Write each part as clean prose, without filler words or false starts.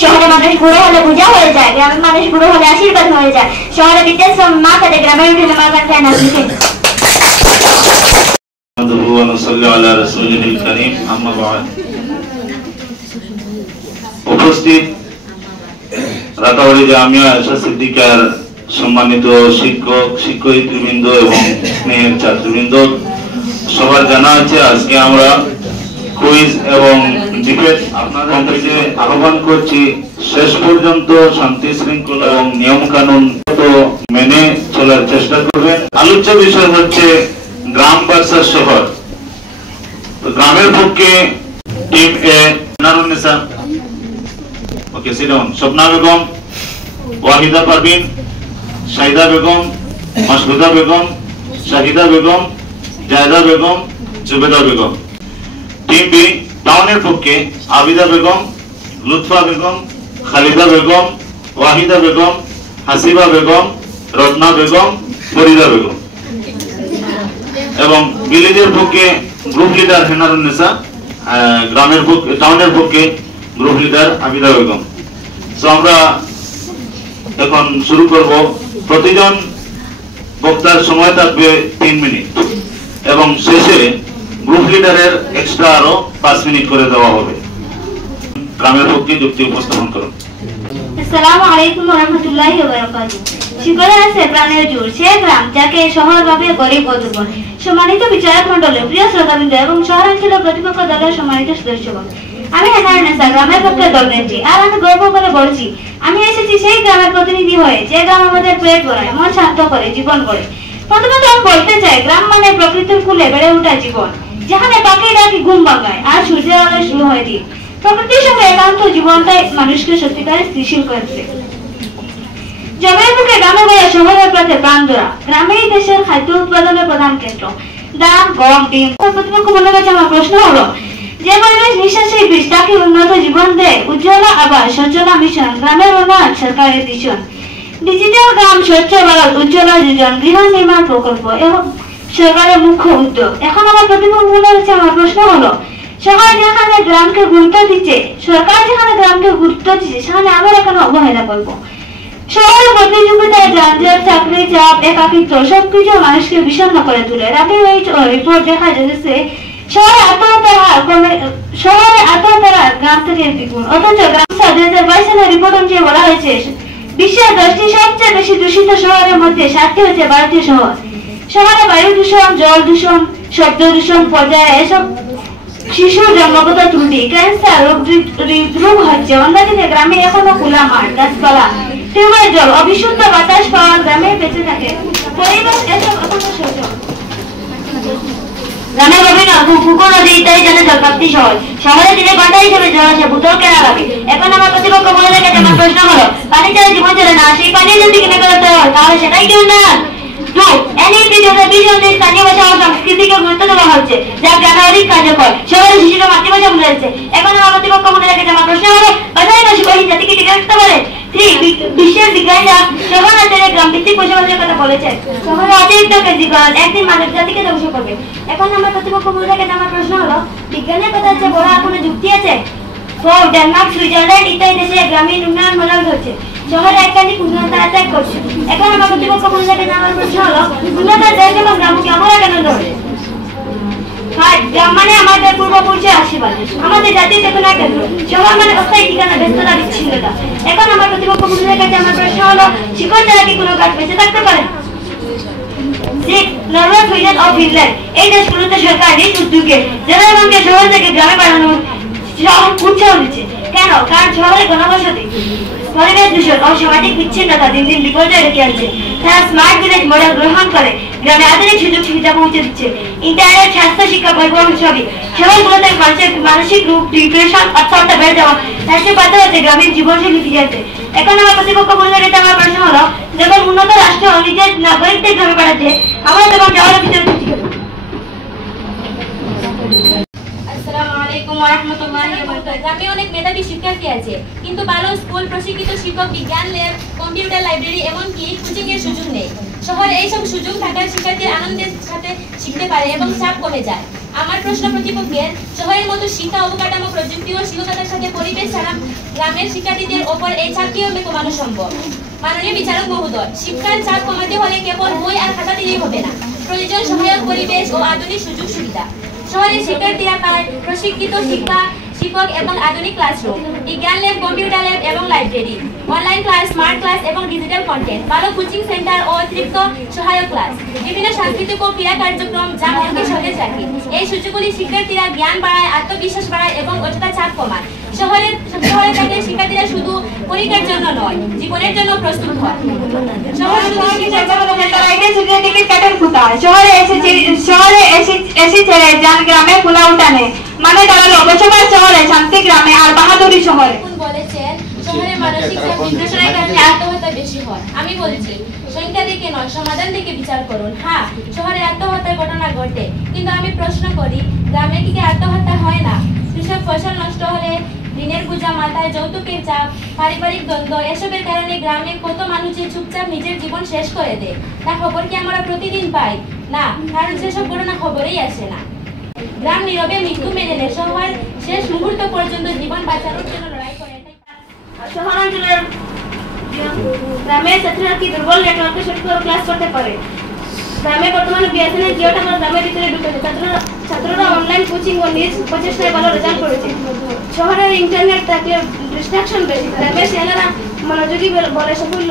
শহরে মানুষ বুড়ো হলে পূজা হয়ে যায়, গ্রামের মানুষ বুড়ো হলে আশীর্বাদ হয়ে যায়। শহরে বৃদ্ধাশ্রম মা কাটে, গ্রামের উঠে মা কাটে না লিখে। উপস্থিত রাতাবাড়ি জামিয়া আয়েশা সিদ্দিকার সম্মানিত শিক্ষক শিক্ষয়িত্রীবৃন্দ এবং স্নেহের ছাত্রবৃন্দ, সবার জানা আছে আজকে আমরা কুইজ এবং ডিবেট আপনাদেরকে আহ্বান করছি। শেষ পর্যন্ত শান্তি শৃঙ্খলা এবং নিয়ম কানুন মেনে চলার চেষ্টা করবেন। আলোচ্য বিষয় হচ্ছে গ্রাম ভার্সাস শহর। গ্রামের পক্ষে team A Narunnesa, okay sit down, Swapna Begum, Wahida Parvin, Shahida Begum, Mashuda Begum, Shahida Begum, Zayda Begum, Jubeda Begum. Team B টাউনের পক্ষে আবিদা বেগম, লুৎফা বেগম, খালিদা বেগম, ওয়াহিদা বেগম, হাসিবা বেগম, রত্না বেগম, ফরিদা বেগম। এবং ভিলেজের পক্ষে গ্রুপ লিডার হেনারুন্নেসা, গ্রামের পক্ষে টাউনের পক্ষে গ্রুপ লিডার আবিদা বেগম। তো আমরা এখন শুরু করব। প্রতিজন বক্তার সময় থাকবে 3 মিনিট এবং শেষে গ্রুপ লিডারের এক্সট্রা আরো 5 মিনিট করে দেওয়া হবে। গ্রামের পক্ষে যুক্তি উপস্থাপন করুন। আসসালামু আলাইকুম ওয়া রাহমাতুল্লাহি ওয়া বারাকাতুহু। শিকড়ে আছে প্রাণের জোর, সে গ্রাম যাকে শহর ভাবে গরিব ও দুর্বল। সম্মানিত বিচারক মণ্ডলী, প্রিয় শ্রোতাবৃন্দ এবং শহরাঞ্চলের প্রতিপক্ষ দলের সম্মানিত সদস্যগণ, আমি হেনারুন্নেসা, গ্রামের পক্ষে দল নেত্রী। আর আমি গর্ব করে বলছি, আমি এসেছি সেই গ্রামের প্রতিনিধি হয়ে যে গ্রাম আমাদের পেট ভরায়, মন শান্ত করে, জীবন গড়ে। প্রথমত আমি বলতে চাই, গ্রাম মানে প্রকৃতির কুলে বেড়ে ওঠা জীবন, যেখানে পাখি ডাকি ঘুম ভাঙায় আর সূর্যের আলো শুরু হয় দিন। প্রকৃতির সঙ্গে একান্ত জীবনটাই মানুষকে সত্যিকারে স্থিতিশীল করে তোলে। জমির বুকে গ্রামে গড়ে শহরের পথে প্রাণ জোড়া। গ্রামেই দেশের খাদ্য উৎপাদনের প্রধান কেন্দ্র। ধান, গম, ডিম। প্রতিপক্ষ মনে কাছে আমার প্রশ্ন হলো, যে পরিবেশ নিঃশ্বাসী বীজ তাকে উন্নত জীবন দেয়, উজ্জ্বলা আবাস, সজ্জলা মিশন, গ্রামের উন্নয়ন সরকারের ভিশন। ডিজিটাল গ্রাম, স্বচ্ছ ভারত, উজ্জ্বলা যোজন, গৃহ নির্মাণ প্রকল্প এবং সরকারের মুখ্য উদ্যোগ। এখন আমার প্রতিপক্ষ মনে হচ্ছে আমার প্রশ্ন হলো, সরকার যেখানে গ্রামকে গুরুত্ব দিচ্ছে, সেখানে আমরা কেন অবহেলা করবো? শহরের প্রতিযোগিতায় যানজট, চাকরি চাপ, একাকিত্ব সবকিছু মানুষকে বিষণ্ণ করে তোলে। রাতের এই রিপোর্ট দেখা যাচ্ছে শহরে আত্মহত্যার হার গ্রাম থেকে দ্বিগুণ। অথচ গ্রাম 2022 সালের রিপোর্ট অনুযায়ী বলা হয়েছে, বিশ্বের 10টি সবচেয়ে বেশি দূষিত শহরের মধ্যে 7টি হচ্ছে ভারতীয় শহর। শহরে বায়ু দূষণ, জল দূষণ, শব্দ দূষণ পর্যায়ে এসব শিশুর জন্মগত ত্রুটি, ক্যান্সার রোগ হচ্ছে। অন্যদিকে গ্রামে এখনো খোলা মাঠ, গাছপালা, টিউবের জল, অবিশুদ্ধ বাতাস পাওয়া গ্রামে বেঁচে থাকে। পরিবেশ এসব অত্যন্ত সচেতন। গ্রামের বিভিন্ন পুকুর, নদী ইত্যাদি জন্য জলপ্রাপ্তি সহজ। শহরে দিনে ঘন্টা হিসেবে জল আসে, বোতল কেনা লাগে। এখন আমার প্রতিপক্ষ বলে রেখেছে, আমার প্রশ্ন হলো, পানি ছাড়া জীবন চলে না, সেই পানি যদি কিনে করতে হয় তাহলে সেটাই কি উন্নয়ন? স্থানীয় ভাষা ও সংস্কৃতিকে গুরুত্ব দেওয়া হচ্ছে, যা জ্ঞান অধিক কার্যকর। শহরে শিশুরা মাতৃভাষা ভুলে যাচ্ছে। এখন আমার প্রতিপক্ষ মনে রেখেছে, আমার প্রশ্ন হলো, ভাষাই ভাষী জাতিকে টিকে রাখতে পারে? বিশ্বের বিজ্ঞানীরা শহর অঞ্চলে গ্রাম ভিত্তিক বসবাসের কথা বলেছেন। শহরে অতিরিক্ত কেন্দ্রীকরণ একদিন মানব জাতিকে ধ্বংস করবে। এখন আমার প্রতিপক্ষ মনে রেখেছে, আমার প্রশ্ন হলো, বিজ্ঞানের কথা হচ্ছে বড় আর কোনো যুক্তি আছে? ডেনমার্ক, সুইজারল্যান্ড ইত্যাদি দেশে গ্রামীণ উন্নয়ন মডেল হচ্ছে, শহরে একাধিক উন্নয়ন তারা ত্যাগ করছে। এখন আমার প্রতিপক্ষ মনে রেখেছে, আমার প্রশ্ন হলো, উন্নত দেশ এবং গ্রামকে আমরা কেন ধরে? গ্রাম মানে আমাদের পূর্বপুরুষের আশীর্বাদ, আমাদের জাতীয় চেতনা কেন্দ্র। শহর মানে অস্থায়ী ঠিকানা, ব্যস্ততা, বিচ্ছিন্নতা। এখন আমার প্রতিপক্ষ মনে রেখেছে, আমার প্রশ্ন হলো, শিকড় ছাড়া কি কোনো গাছ বেঁচে থাকতে পারে? নরওয়ে, সুইডেন ও ফিনল্যান্ড এই দেশগুলোতে সরকার নিজ উদ্যোগে জনগণকে শহর থেকে গ্রামে বাড়ানো উৎসাহ দিচ্ছে। কেন? কারণ শহরে ঘনবসতি, পরিবেশ দূষণ ও সামাজিক বিচ্ছিন্নতা দিন দিন বিপর্যয় ডেকে আনছে। তারা স্মার্ট ভিলেজ মডেল গ্রহণ করে গ্রামে আধুনিক সুযোগ সুবিধা পৌঁছে দিচ্ছে। ইন্টারনেট, স্বাস্থ্য, শিক্ষা, পরিবহন সবই। শহরগুলোতে মানসিক রোগ, ডিপ্রেশন, আত্মহত্যা বেড়ে যাওয়া, রাষ্ট্র বাধ্য হচ্ছে গ্রামীণ জীবনশৈলী ফিরে আসতে। এখন আমার প্রতিপক্ষ বলে রেখে আমার প্রশ্ন হলো, যখন উন্নত রাষ্ট্র নিজের নাগরিকদের গ্রামে পাঠাচ্ছে, আমরা তখন শহরের ভিতরে চুক্তি করব। গ্রামে অনেক মেধাবী শিক্ষার্থী আছে, কিন্তু ভালো স্কুল, প্রশিক্ষিত শিক্ষক, বিজ্ঞান ল্যাব, কম্পিউটার লাইব্রেরি এমনকি কোচিং এর সুযোগ নেই। শহরে এইসব সুযোগ থাকার শিক্ষার্থীরা আনন্দের সাথে শিখতে পারে এবং চাপ কমে যায়। আমার প্রশ্ন প্রতিপক্ষের, শহরের মতো শিক্ষা অবকাঠামো, প্রযুক্তি ও শিক্ষকতার সাথে পরিবেশ ছাড়া গ্রামের শিক্ষার্থীদের ওপর এই চাপ কিভাবে কমানো সম্ভব? মাননীয় বিচারক মহোদয়, শিক্ষার চাপ কমাতে হলে কেবল বই আর খাতা দিলেই হবে না, প্রয়োজন সহায়ক পরিবেশ ও আধুনিক সুযোগ সুবিধা। শহরের শিক্ষার্থীরা পায় প্রশিক্ষিত শিক্ষক এবং আধুনিক ক্লাসরুম, বিজ্ঞান ল্যাব, কম্পিউটার ল্যাব এবং library, online class, smart class এবং ডিজিটাল কন্টেন্ট, ভালো কোচিং সেন্টার ও অতিরিক্ত সহায়ক ক্লাস, বিভিন্ন সাংস্কৃতিক ও ক্রীড়া কার্যক্রম যা মনকে সতেজ রাখে। এই সুযোগগুলি শিক্ষার্থীরা জ্ঞান বাড়ায়, আত্মবিশ্বাস বাড়ায় এবং অযথা চাপ কমায়। শহরে থাকলে শিক্ষার্থীরা শুধু পরীক্ষার জন্য নয়, জীবনের জন্য প্রস্তুত হয়। শহরে এসি ছেড়ে যান গ্রামে খোলা উঠানে, মানে দাঁড়ালো বছর শহরে শান্তি গ্রামে আর বাহাদুরি শহরে। বলেছেন শহরে মানসিক চাপ ডিপ্রেশনের কারণে আত্মহত্যা বেশি হয়। আমি বলছি সংখ্যা দেখে নয়, সমাধান থেকে বিচার করুন। হ্যাঁ, শহরে আত্মহত্যার ঘটনা ঘটে, কিন্তু আমি প্রশ্ন করি, গ্রামে কি আত্মহত্যা হয় না? কৃষক ফসল নষ্ট হলে, ঋণের বোঝা মাথায়, যৌতুকের চাপ, পারিবারিক দ্বন্দ্ব, এসবের কারণে গ্রামে কত মানুষের চুপচাপ নিজের জীবন শেষ করে দেয়। তা খবর কি আমরা প্রতিদিন পাই? না, কারণ সেসব ঘটনা খবরেই আসে না। গ্রাম নীরবে মৃত্যু মেনে নেয়, শহর শেষ মুহূর্ত পর্যন্ত জীবন বাঁচানোর জন্য লড়াই করে। শহরাঞ্চলের গ্রামের ছাত্ররা কি দুর্বল নেটওয়ার্কে সঠিকভাবে ক্লাস করতে পারে? গ্রামে বর্তমানে বিএসএনএল জিও টাওয়ার গ্রামের ভিতরে ঢুকেছে, ছাত্ররা অনলাইন কোচিং ও নিজ প্রচেষ্টায় ভালো রেজাল্ট করেছে। শহরের ইন্টারনেট থাকলে ডিস্ট্রাকশন বেশি, গ্রামের ছেলেরা মনোযোগী বলে সাফল্য।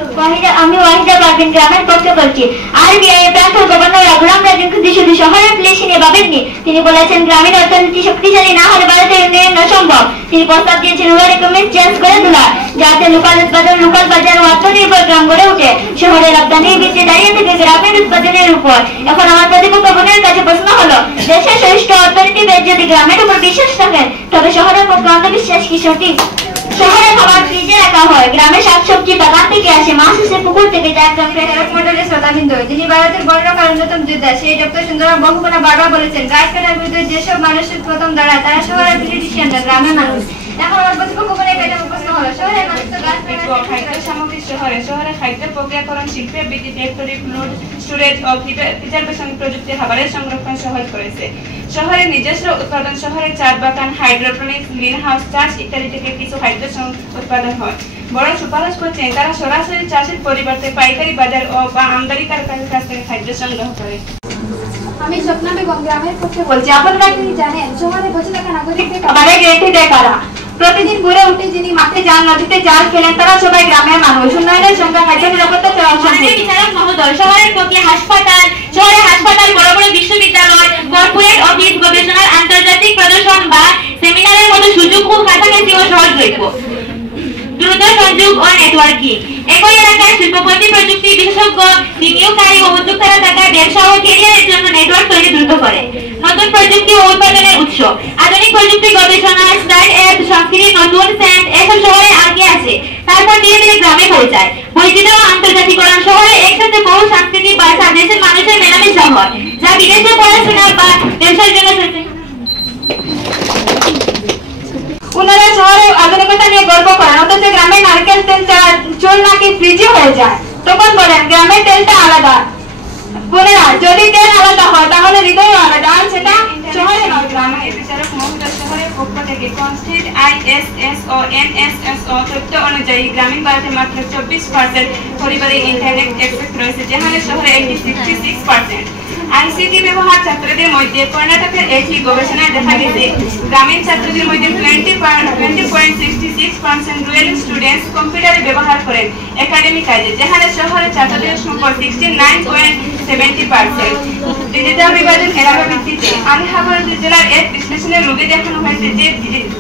আমি ওয়াহিদা পারভিন গ্রামের পক্ষে বলছি। আরবিআই প্রাক্তন গভর্নর রঘুরাম রাজন কিন্তু শুধু শহরের প্লেস নিয়ে ভাবেননি, তিনি বলেছেন গ্রামীণ অর্থনীতি শক্তিশালী না হলে ভারতের উন্নয়ন অসম্ভব। তিনি প্রস্তাব দিয়েছেন রুরাল রিকমেন্ড চেঞ্জ করে তোলা, যাতে লোকাল উৎপাদন, লোকাল বাজার ও আত্মনির্ভর গ্রাম গড়ে ওঠে। শহরের রপ্তানির ভিত্তি দাঁড়িয়ে থেকে গ্রামের উৎপাদনের উপর। এখন আমার প্রতিপক্ষ বোনের কাছে প্রশ্ন হলো, দেশের শ্রেষ্ঠ অর্থনীতিবিদ যদি গ্রামের উপর বিশ্বাস রাখেন, তবে শহরের পক্ষে অন্ধবিশ্বাস কি সঠিক? শহরে খাবার ফ্রিজে রাখা হয়, গ্রামে শাকসবজি বাগান থেকে আসে, মাছ আসে পুকুর থেকে। মন্ডলের শ্রোতাবৃন্দ, যিনি ভারতের বর্ণকার অন্যতম যোদ্ধা, সেই ডক্টর সুন্দরম বহুগুণা বারবার বলেছেন, গাছ কাটার বিরুদ্ধে যেসব মানুষের প্রথম দাঁড়ায় তারা শহরের পলিটিশিয়ানরা, গ্রামের মানুষ। এখন আমার প্রতিপক্ষ বোনের কাছে প্রশ্ন হলো, শহরের মানুষ তো গাছ খাদ্য সামগ্রী শহরে খাদ্য প্রক্রিয়াকরণ শিল্পে বৃদ্ধি, ফ্যাক্টরি, ফুড স্টোরেজ ও প্রিজার্ভেশন প্রযুক্তি খাবারের সংরক্ষণ সহজ করেছে। শহরের নিজস্ব উৎপাদন, শহরের চা বাগান, হাইড্রোপনিক্স, গ্রিন হাউস চাষ ইত্যাদি থেকে কিছু খাদ্য উৎপাদন হয়। বড় সুপারিশ করছেন তারা সরাসরি চাষের পরিবর্তে পাইকারি বাজার ও বা আমদানিকারকের কাছ থেকে খাদ্য সংগ্রহ করে। আমি স্বপ্না বেগম গ্রামের পক্ষে বলছি। আপনারা কি জানেন শহরে বসে থাকা নাগরিকদের খাবারের গ্যারান্টি দেয় কারা? প্রতিদিন ভোরে উঠে যিনি মাঠে যান, নদীতে জাল খেলেন, তারা সবাই গ্রামের মানুষ। উন্নয়নের সংখ্যা খাদ্য নিরাপত্তা বিচারক মহোদয়, শহরের পক্ষে শহরে হাসপাতাল, বড় বড় বিশ্ববিদ্যালয়, কর্পোরেট অফিস, গবেষণার আন্তর্জাতিক প্রদর্শন বা সেমিনারের মতো সুযোগ খুব কাছাকাছি ও সহজলভ্য। দ্রুত সংযোগ ও নেটওয়ার্কিং, একই এলাকায় শিল্পপতি, প্রযুক্তি বিশেষজ্ঞ, বিনিয়োগকারী ও উদ্যোক্তারা থাকায় ব্যবসা ও ক্যারিয়ারের জন্য নেটওয়ার্ক তৈরি দ্রুত করে। নতুন প্রযুক্তি ও উৎপাদনের উৎস, আধুনিক প্রযুক্তি, গবেষণা, স্টার্ট আপ, সংস্কৃতি, নতুন সেন্ট, এসব শহরে আগে আসে, তারপর ধীরে ধীরে গ্রামে পৌঁছায়। বৈচিত্র্য ও আন্তর্জাতিকরণ, শহরে একসাথে বহু সাংস্কৃতিক ভাষা, দেশের মানুষের মেলামেশা হয়, যা বিদেশে পড়াশোনা বা ব্যবসার জন্য। উনারা শহরে আধুনিকতা নিয়ে গর্ব করেন, অথচ গ্রামের নারকেল তেল চুল নাকি ফ্রিজে হয়ে যায়। তখন বলেন গ্রামের তেলটা আলাদা। বোনেরা, যদি তেল আলাদা হয় তাহলে হৃদয় আলাদা, আর সেটা শহরে নয়। গ্রামের বিচারক মহোদয়, শহরের পক্ষ থেকে কনস্টিট ISS ও NSS ও তথ্য অনুযায়ী গ্রামীণ ভারতে মাত্র 24% পরিবারে ইন্টারনেট অ্যাক্সেস রয়েছে, যেখানে শহরে এটি 66%। আইসিটি ব্যবহার ছাত্রদের মধ্যে কর্ণাটকের একটি গবেষণায় দেখা গেছে গ্রামীণ ছাত্রদের মধ্যে 20.66% রুরাল স্টুডেন্টস কম্পিউটার ব্যবহার করেন একাডেমিক কাজে, যেখানে শহরের ছাত্রদের সংখ্যা 69.70%। ডিজিটাল বিভাজন এলাকা ভিত্তিতে আলিহাবাদ জেলার এক বিশ্লেষণে রোগী দেখানো হয়েছে যে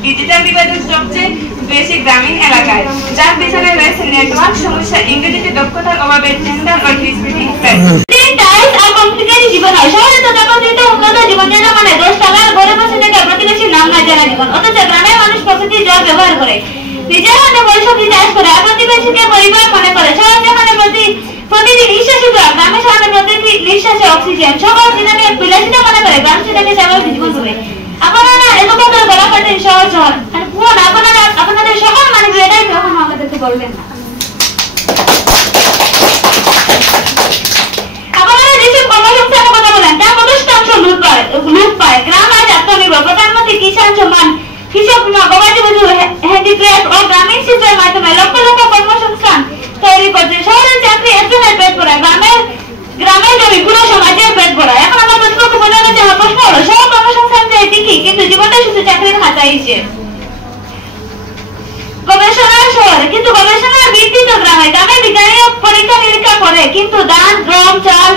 ডিজিটাল বিভাজন সবচেয়ে বেশি গ্রামীণ এলাকায়, যার পিছনে রয়েছে নেটওয়ার্ক সমস্যা, ইংরেজিতে দক্ষতার অভাবে, জেন্ডার ও ডিসপিউটিং জীবন হয়। শহরে তো তথাকথিত উন্নত জীবনযাত্রা মানে 10 টাকার ঘরে বসে থেকে প্রতিবেশীর নাম না জানা জীবন, অথচ গ্রামের মানুষ প্রকৃতির জল ব্যবহার করে, নিজের হাতে বৈশাখী চাষ করে, আর প্রতিবেশীকে পরিবার মনে করে। শহর যেখানে প্রতিটি নিঃশ্বাসে জল, গ্রামের শহরে প্রতিটি নিঃশ্বাসে অক্সিজেন। শহর যেটাকে বিলাসিতা মনে করে, গ্রাম সেটাকে স্বাভাবিক জীবন করে। আপনারা এত কথা বলা করতেন শহর শহর, আপনাদের শহর মানে কি এটাই কখন আমাদেরকে বলবেন না? আপনারা যেসব কর্মসংস্থানের কথা বলেন তা প্রতিষ্ঠান লুট পায়, গ্রাম আর স্বনির্ভর প্রধানমন্ত্রী কিষাণ সম্মান, কৃষক বীমা, গবাদি পশু, হ্যান্ডিক্রাফট ও গ্রামীণ শিল্পের মাধ্যমে লক্ষ লক্ষ কর্মসংস্থান তৈরি করছে। শহরের চাকরি একজনের পেট ভরায়, গ্রামের জমি পুরো সমাজের পেট ভরায়। এখন আমার প্রতিপক্ষ মনে হচ্ছে, আমার প্রশ্ন হলো, শহর কর্মসংস্থান দেয় ঠিকই, কিন্তু জীবনটা শুধু চাকরির খাতায় হিসেব। গবেষণার শহর, কিন্তু গবেষণার ভিত্তি তো গ্রামে। গ্রামে বিজ্ঞানীরা পরীক্ষা নিরীক্ষা করে, কিন্তু ধান, গম, চাল,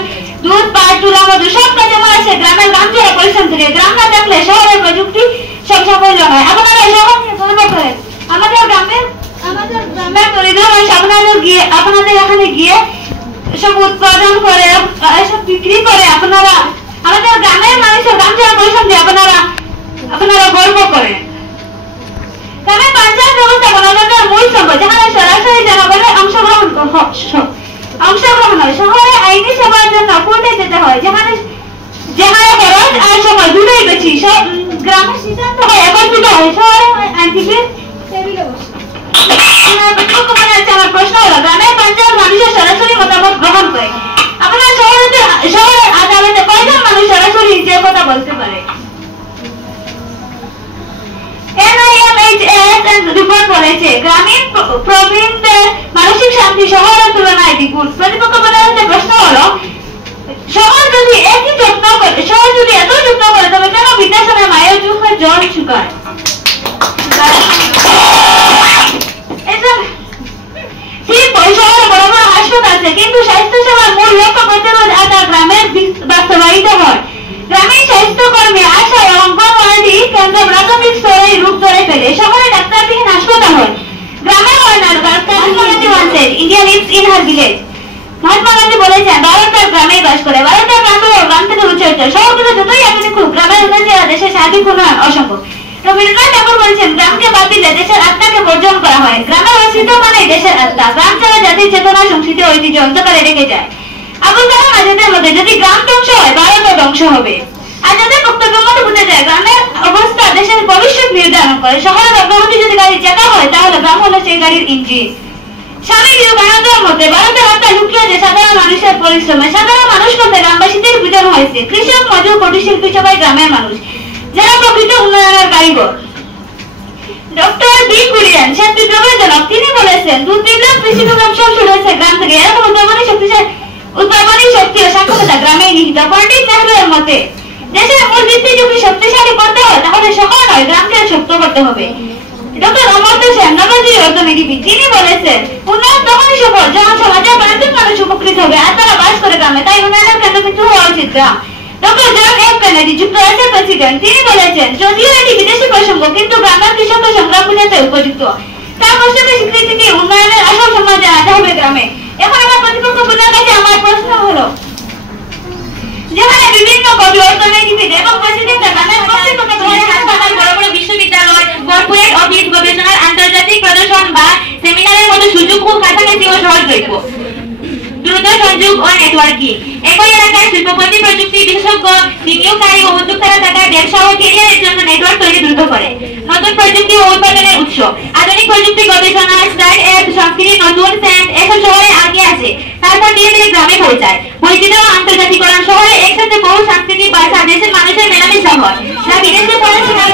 দুধ, পাট, তুলা, মধু সব কাজে আসে গ্রামের গামছাড়া পরিশ্রম থেকে। গ্রাম না থাকলে শহরের প্রযুক্তি সব সাফল্য হয়। আপনারা শহর নিয়ে গর্ব করেন, আমাদের গ্রামের দরিদ্র মানুষ আপনাদের এখানে গিয়ে সব উৎপাদন করে, সব বিক্রি করে। আপনারা আমাদের গ্রামের মানুষের গামছাড়া পরিশ্রম দিয়ে আপনারা গর্ব করেন। গ্রামের পঞ্চায়েত ব্যবস্থা গণতন্ত্রের মূল স্তম্ভ, যেখানে সরাসরি জনগণের অংশগ্রহণ হয়। শহরে আইনি সেবার জন্য কোর্টে যেতে হয়, যেখানে খরচ আর সময় দুটোই বেশি। গ্রামের সিদ্ধান্ত হয় একত্রিত হয়, শহরে আইনজীবীর টেবিলে বসে। আমার প্রশ্ন হলো, গ্রামের পঞ্চায়েত মানুষের সরাসরি মতামত গ্রহণ করে। আপনার শহরের আদালতে কয়জন মানুষ সরাসরি যে কথা বলতে পারে? রিপোর্ট বলেছে গ্রামীণ প্রবীণদের মানসিক শান্তি শহরের তুলনায় দ্বিগুণ। প্রতিপক্ষ বলে হচ্ছে, প্রশ্ন হলো, শহর যদি এত যত্ন করে তবে কেন বৃদ্ধাশ্রমের মায়ের চোখের জল শুকায়? ঠিক ওই শহরে বড় বড় হাসপাতাল আছে, কিন্তু স্বাস্থ্য সেবার মূল লক্ষ্য প্রতিরোধ আদা গ্রামের বাস্তবায়িত হয়। গ্রামীণ স্বাস্থ্যকর্মী, আশা এবং অঙ্গনওয়াড়ি কেন্দ্র প্রাথমিক স্তরে রূপ ধরে ফেলে। শহরে ডাক্তারবিহীন হাসপাতাল হয়, গ্রামে হয় না। India lives in her village. Mahatma Gandhi বলেছেন, ভারত তার গ্রামেই বাস করে। ভারতের গ্রাম থেকে উচ্চারিত। শহরগুলো যতই আধুনিক হোক, গ্রামের উন্নতি আর দেশের সার্বিক উন্নয়ন অসম্ভব। রবীন্দ্রনাথ ঠাকুর বলেছেন, গ্রামকে বাদ দিলে দেশের আত্মাকে বর্জন করা হয়। গ্রামের অস্তিত্ব মানেই দেশের আত্মা। গ্রাম ছাড়া জাতির চেতনা, সংস্কৃতি, ঐতিহ্য অন্ধকারে রেখে যায়। আবুল কালাম আজাদের মধ্যে যদি গ্রাম ধ্বংস হয়, ভারতও ধ্বংস হবে। আজাদের বক্তব্যের মধ্যে বোঝা যায়, গ্রামের অবস্থা দেশের ভবিষ্যৎ নির্ধারণ করে। শহরের অগ্রগতি যদি গাড়ির চাকা হয়, তাহলে গ্রাম হলো সেই গাড়ির ইঞ্জিন। স্বামী বিবেকানন্দের মধ্যে ভারতের আত্মা লুকিয়ে আছে সাধারণ মানুষের পরিশ্রমে। সাধারণ মানুষ বলতে গ্রামবাসীদের বোঝানো হয়েছে কৃষক, মজুর, কুটির শিল্পী, সবাই গ্রামের মানুষ, যারা প্রকৃত উন্নয়নের কারিগর। ডক্টর বি কুরিয়ান শ্বেত বিপ্লবের জনক, তিনি বলেছেন, দুধ বিপ্লব, কৃষি বিপ্লব সব শুরু হয়েছে গ্রাম থেকে। এরকম উদ্ভাবনী শক্তি ও সাক্ষরতা গ্রামেই নিহিত। পণ্ডিত নেহরুর মতে, দেশের মূল ভিত্তি যদি শক্তিশালী করতে হয়, তাহলে শহর নয়, গ্রামকে শক্ত করতে হবে। ডক্টর অমর্ত্য সেন, নবজীবী অর্থনীতিবিদ, তিনি বলেছেন, উন্নয়ন তখনই সফল যখন সমাজের প্রান্তিক মানুষ উপকৃত হবে আর তারা বাস করে গ্রামে। তাই উন্নয়নের কেন্দ্রবিন্দু হওয়া উচিত গ্রাম। ডক্টর জন এফ কেনেডি, যুক্তরাষ্ট্রের প্রেসিডেন্ট, তিনি বলেছেন, যদিও এটি বিদেশি প্রসঙ্গ, কিন্তু গ্রামের কৃষকদের সংগ্রাম বুঝাতে উপযুক্ত। তার কষ্টকে স্বীকৃতি দিয়ে উন্নয়নের আসল সম্মান জানাতে হবে গ্রামে। এখন আমার প্রতিপক্ষ বোঝার কাছে আমার প্রশ্ন হলো, যেখানে বিভিন্ন কবি, অর্থনীতিবিদ এবং প্রেসিডেন্ট গ্রামের হাসপাতাল, বড় বড় বিশ্ববিদ্যালয়, কর্পোরেট অফিস, গবেষণার আন্তর্জাতিক প্রদর্শন বা সেমিনারের মতো সুযোগ খুব কাছাকাছি ও সহজলভ্য, দ্রুত সংযোগ ও নেটওয়ার্কিং। একই এলাকায় শিল্পপতি, প্রযুক্তি বিশেষজ্ঞ, বিনিয়োগকারী ও উদ্যোক্তারা থাকায় ব্যবসা ও ক্যারিয়ারের জন্য নেটওয়ার্ক তৈরি দ্রুত করে। নতুন প্রযুক্তি ও উৎপাদনের উৎস, আধুনিক প্রযুক্তি, গবেষণা, স্টার্ট আপ, সংস্কৃতি, নতুন সেন্ট এসব শহরে আগে আসে, তারপর ধীরে ধীরে গ্রামে পৌঁছায়। বৈচিত্র্য ও আন্তর্জাতিকরণ, শহরে একসাথে বহু সাংস্কৃতিক ভাষা, দেশের মানুষের মেলামেশা হয়, যা বিদেশে পড়াশোনা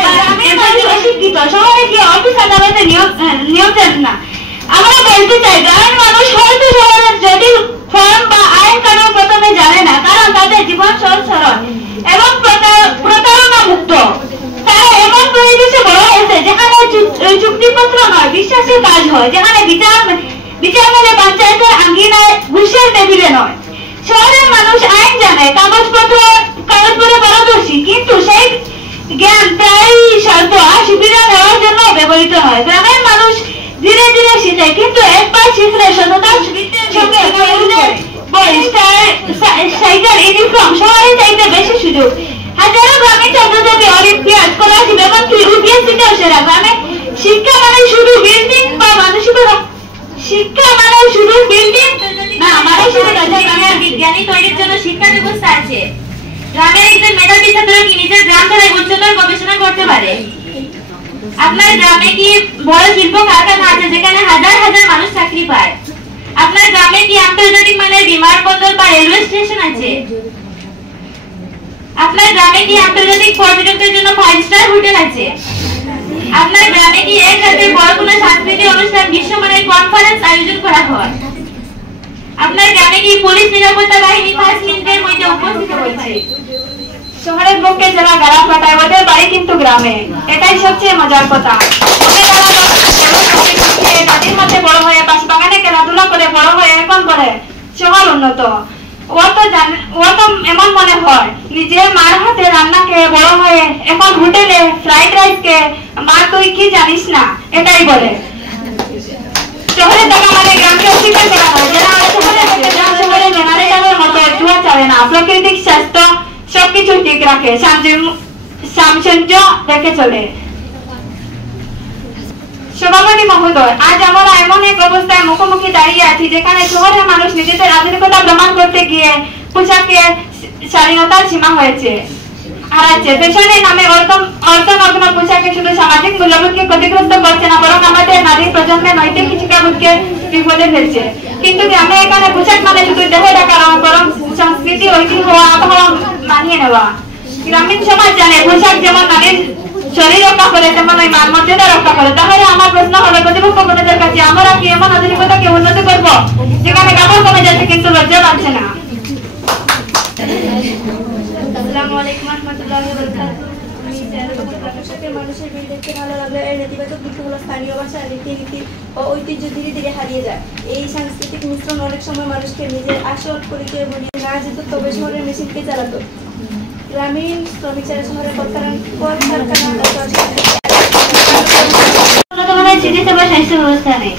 অশিক্ষিত। শহরে গিয়ে অফিস আদালতে নিয়ম জানে না। আমরা বলতে চাই, গ্রামের মানুষ হয়তো শহরের জটিল ফর্ম বা আইন কানুন প্রথমে জানে না, কারণ তাদের জীবন সহজ সরল এবং প্রতারণা মুক্ত। তারা এমন পরিবেশে বড় হয়েছে যেখানে চুক্তিপত্র নয়, বিশ্বাসের কাজ হয়, যেখানে বিচার মেলে পঞ্চায়েতের আঙ্গিনায়, ঘুষের টেবিলে নয়। শহরের মানুষ আইন জানে, কাগজপত্রে পারদর্শী, কিন্তু সেই জ্ঞান প্রায় স্বার্থ আর সুবিধা নেওয়ার জন্য ব্যবহৃত হয়। গ্রামের মানুষ ধীরে ধীরে শিখে, কিন্তু একবার শিখলে সততার সঙ্গে সাইকেল, ইউনিফর্ম শহরে চাইতে বেশি সুযোগ। হাজারো গ্রামীণ ছাত্রছাত্রী অলিম্পিয়াড, স্কলারশিপ এবং ইউপিএসসিতেও সেরা। গ্রামে শিক্ষা মানে শুধু বিল্ডিং বা মানসিকতা, শিক্ষা মানে শুধু বিল্ডিং না, মানসিকতা। গ্রামের বিজ্ঞানী তৈরির জন্য শিক্ষা ব্যবস্থা আছে। গ্রামের একজন মেধাবী ছাত্র কি নিজের গ্রাম ছাড়াই উচ্চতর গবেষণা করতে পারে? আপনার গ্রামে কি বড় শিল্প কারখানা আছে যেখানে হাজার হাজার মানুষ চাকরি পায়? আপনার গ্রামে কি আন্তর্জাতিক মানের বিমানবন্দর বা রেলওয়ে স্টেশন আছে? আপনার গ্রামে কি আন্তর্জাতিক পর্যটকদের জন্য 5 স্টার হোটেল আছে? আপনার গ্রামে কি এক রাতে বড় কোনো সাংস্কৃতিক অনুষ্ঠান বিশ্বমানের কনফারেন্স আয়োজন করা হয়? আপনার গ্রামে কি পুলিশ নিরাপত্তা বাহিনী 5 মিনিটের মধ্যে উপস্থিত হয়েছে? শহরের বুকে যারা গাড়া ফাটায় ওদের বাড়ি কিন্তু গ্রামে, এটাই সবচেয়ে মজার কথা। দাদির মধ্যে বড় হয়ে বাগানে খেলাধুলা করে বড় হয়ে এখন করে শহর উন্নত। ও তো এমন মনে হয় নিজের মার হাতে রান্না খেয়ে বড় হয়ে এখন হোটেলে ফ্রাইড রাইস কে মা তুই কি জানিস না এটাই বলে। শহরে থাকা মানে গ্রামকে অস্বীকার করা হয়। যারা গ্রাম শহরে জেনারেটরের মতো জুয়া চলে না, প্রাকৃতিক স্বাস্থ্য সবকিছু ঠিক রাখে, সামঞ্জস্য রেখে চলে। সভাপতি মহোদয়, আজ আমরা এমন এক অবস্থায় মুখোমুখি দাঁড়িয়ে আছি যেখানে শহরের মানুষ নিজেদের আধুনিকতা প্রমাণ করতে গিয়ে পোশাকের স্বাধীনতার সীমা হারাচ্ছে। ফ্যাশনের নামে অর্থনগ্ন পোশাকে শুধু সামাজিক মূল্যবোধকে ক্ষতিগ্রস্ত করছে না, বরং আমাদের নারী প্রজন্মের নৈতিক শিক্ষাবোধকে বিপদে ফেলছে। কিন্তু গ্রামে এখানে পোশাক মানে শুধু দেহে ঢাকা নয়, বরং সংস্কৃতি, ঐতিহ্য, আবহাওয়া মানিয়ে নেওয়া। গ্রামীণ সমাজ জানে পোশাক যেমন নারীর শরীর রক্ষা করে তেমন ওই মান মর্যাদা রক্ষা করে। তাহলে আমার প্রশ্ন হলো কর্তৃপক্ষ বোনদের কাছে, আমরা কি এমন আধুনিকতাকে উন্নত করবো যেখানে কাপড় কমে যাচ্ছে কিন্তু লজ্জা পাচ্ছে না? আসসালামু আলাইকুম ওয়া রাহমাতুল্লাহি ওয়া বারাকাতুহু। মানুষের ভিড় দেখতে ভালো লাগলো। এর নেতিবাচক দিক হলো স্থানীয় ভাষা, রীতিনীতি ও ঐতিহ্য ধীরে ধীরে হারিয়ে যায়। এই সাংস্কৃতিক মিশ্রণ অনেক সময় মানুষকে নিজের আসল পরিচয় বলিয়ে না যেত, তবে শহরের মেশিনকে চালাতো। গ্রামীণ শ্রমিক যারা শহরে চিকিৎসা বা স্বাস্থ্য ব্যবস্থা নেই।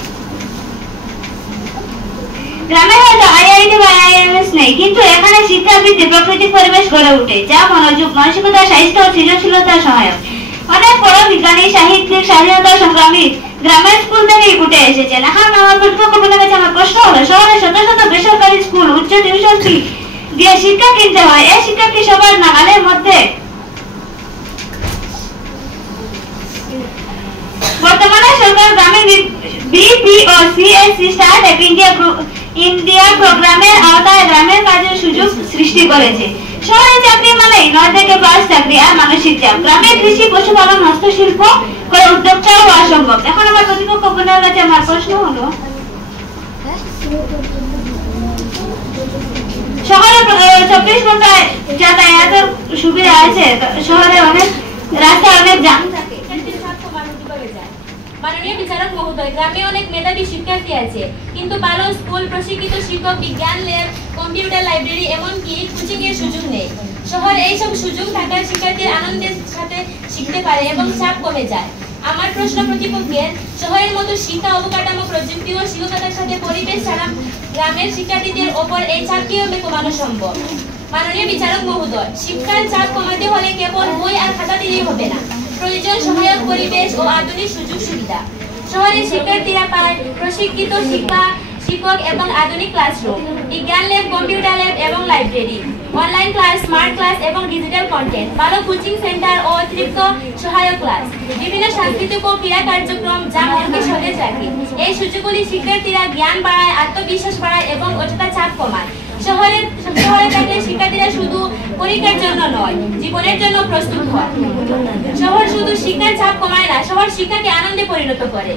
গ্রামে হয়তো আইআইটি বা আইএমএস নেই, কিন্তু এখানে শিক্ষাবৃত্তি প্রাকৃতিক পরিবেশ গড়ে ওঠে যা মানসিকতা, স্বাস্থ্য ও সৃজনশীলতার সহায়ক। অনেক বড় বিজ্ঞানী, সাহিত্যিক, স্বাধীনতা সংগ্রামী গ্রামের স্কুল থেকেই উঠে এসেছেন। এখন আমার কর্তৃপক্ষ বলে গেছে, আমার প্রশ্ন হলো শহরে শত শত বেসরকারি স্কুল, উচ্চ টিউশন ফি দিয়ে শিক্ষা কিনতে হয়, এই শিক্ষা কি সবার নাগালের মধ্যে? বর্তমানে সরকার গ্রামীণ বিপিওসিএসসি স্টার্টআপ ইন্ডিয়া প্রোগ্রামের আওতায় গ্রামের কাজের সুযোগ সৃষ্টি করেছে। শহরে চাকরি মানেই 9 থেকে 5 চাকরি আর মানসিক চাপ। গ্রামে কৃষি, পশুপালন, হস্তশিল্প করে উদ্যোক্তা হওয়া সম্ভব। এখন আমার কর্তৃপক্ষ বোনের কাছে আমার প্রশ্ন হলো, শহরে 24 ঘন্টায় যাতায়াতের সুবিধা আছে, শহরে অনেক রাস্তা অনেক জ্যাম থাকে। মাননীয় বিচারক মহোদয়, গ্রামে অনেক মেধাবী শিক্ষার্থী আছে, কিন্তু ভালো স্কুল, প্রশিক্ষিত শিক্ষক, বিজ্ঞান ল্যাব, কম্পিউটার লাইব্রেরি, এমনকি কোচিং এর সুযোগ নেই। শহরে এইসব সুযোগ থাকার শিক্ষার্থীর আনন্দের সাথে শিখতে পারে এবং চাপ কমে যায়। আমার প্রশ্ন প্রতিপক্ষের, শহরের মতো শিক্ষা অবকাঠামো, প্রযুক্তি ও শিক্ষকতার সাথে পরিবেশ ছাড়া গ্রামের শিক্ষার্থীদের ওপর এই চাপ কিভাবে কমানো সম্ভব? মাননীয় বিচারক মহোদয়, শিক্ষার চাপ কমাতে হলে কেবল বই আর খাতা দিলেই হবে না, প্রয়োজন সহায়ক পরিবেশ ও আধুনিক সুযোগ সুবিধা। শহরের শিক্ষার্থীরা পায় প্রশিক্ষিত শিক্ষক এবং আধুনিক ক্লাসরুম, বিজ্ঞান ল্যাব, কম্পিউটার ল্যাব এবং library, online class, smart class এবং ডিজিটাল কন্টেন্ট, ভালো কোচিং সেন্টার ও অতিরিক্ত সহায়ক ক্লাস, বিভিন্ন সাংস্কৃতিক ও ক্রীড়া কার্যক্রম যা মনকে সতেজ রাখে। এই সুযোগগুলি শিক্ষার্থীরা জ্ঞান বাড়ায়, আত্মবিশ্বাস বাড়ায় এবং অযথা চাপ কমায়। শহরে থাকলে শিক্ষার্থীরা শুধু পরীক্ষার জন্য নয়, জীবনের জন্য প্রস্তুত হয়। শহর শুধু শিক্ষার চাপ কমায় না, শহর শিক্ষাকে আনন্দে পরিণত করে।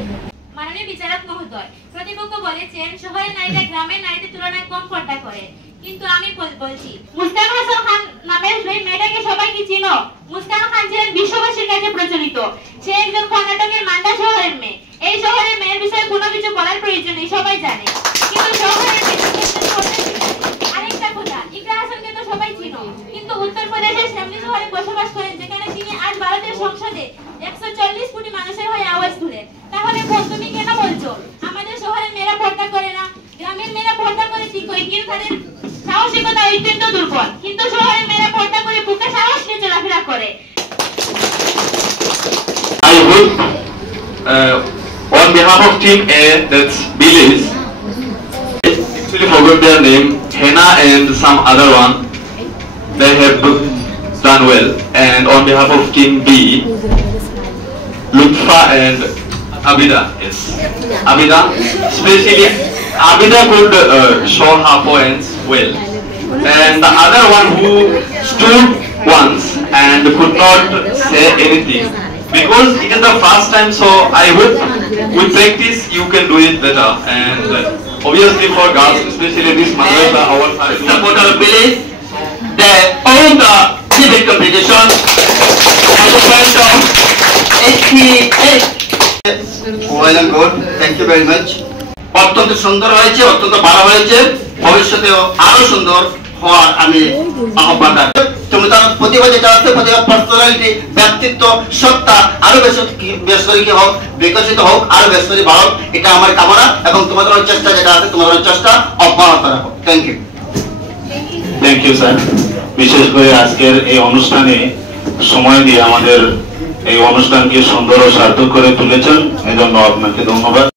মাননীয় বিচারক মহোদয়, প্রতিপক্ষ বলেছেন শহরের নারীরা গ্রামের নারীদের তুলনায় কম পর্দা করে, কিন্তু আমি বলছি মুস্কান হাসান খান নামের সেই মেয়েটাকে সবাই কি চিনো? মুস্কান খান ছিলেন বিশ্ববাসীর কাছে প্রচলিত। সে একজন কর্ণাটকের মান্ডা শহরের মেয়ে। এই শহরের মেয়ের বিষয়ে কোনো কিছু বলার প্রয়োজন নেই, সবাই জানে। কিন্তু শহরের আরেকটা কথা, ইকরা হাসানকে তো সবাই চিনো, কিন্তু উত্তরপ্রদেশের শ্যামলী শহরে বসবাস করেন, যেখানে তিনি আজ ভারতের সংসদে 140 কোটি মানুষের হয়ে আওয়াজ তুলেন। তাহলে তুমি কেন বলছো আমাদের শহরের মেয়েরা পর্দা করে না? গ্রামের মেয়েরা পর্দা করে ঠিকই, কিন্তু তাদের সাহসিকতা অত্যন্ত দুর্বল। কিন্তু শহরের মেয়েরা পর্দা করে বুকে সাহস নিয়ে চলাফেরা করে। I would, on behalf of Team A, that's Billy's, actually forgot their name, Hena and some other one. They have done well. And on behalf of Team B, Lutfa and Abida, yes. Abida, especially Abida could show her points well. And the other one who stood once and could not say anything because it is the first time. So I hope with practice you can do it better. And obviously for girls, especially this madrasa, our supporter village, they own the debate competition at the point of 88. Well and good. Thank you very much. অত্যন্ত সুন্দর হয়েছে, অত্যন্ত ভালো হয়েছে, ভবিষ্যতেও আরো সুন্দর হওয়ার আমি আহ্বান রাখি। তোমাদের প্রতিভা যেটা আছে, প্রতিভা পার্সোনালিটি, ব্যক্তিত্ব, সত্তা আরো বেশি হোক, বিকশিত হোক, আরো বেশি ভালো, এটা আমার কামনা এবং তোমাদের চেষ্টা যেটা আছে, তোমাদের চেষ্টা অব্যাহত রাখো। Thank you. Thank you sir. বিশেষ করে আজকের এই অনুষ্ঠানে সময় দিয়ে আমাদের এই অনুষ্ঠানকে সুন্দর ও সার্থক করে তুলেছেন, এজন্য আপনাকে ধন্যবাদ।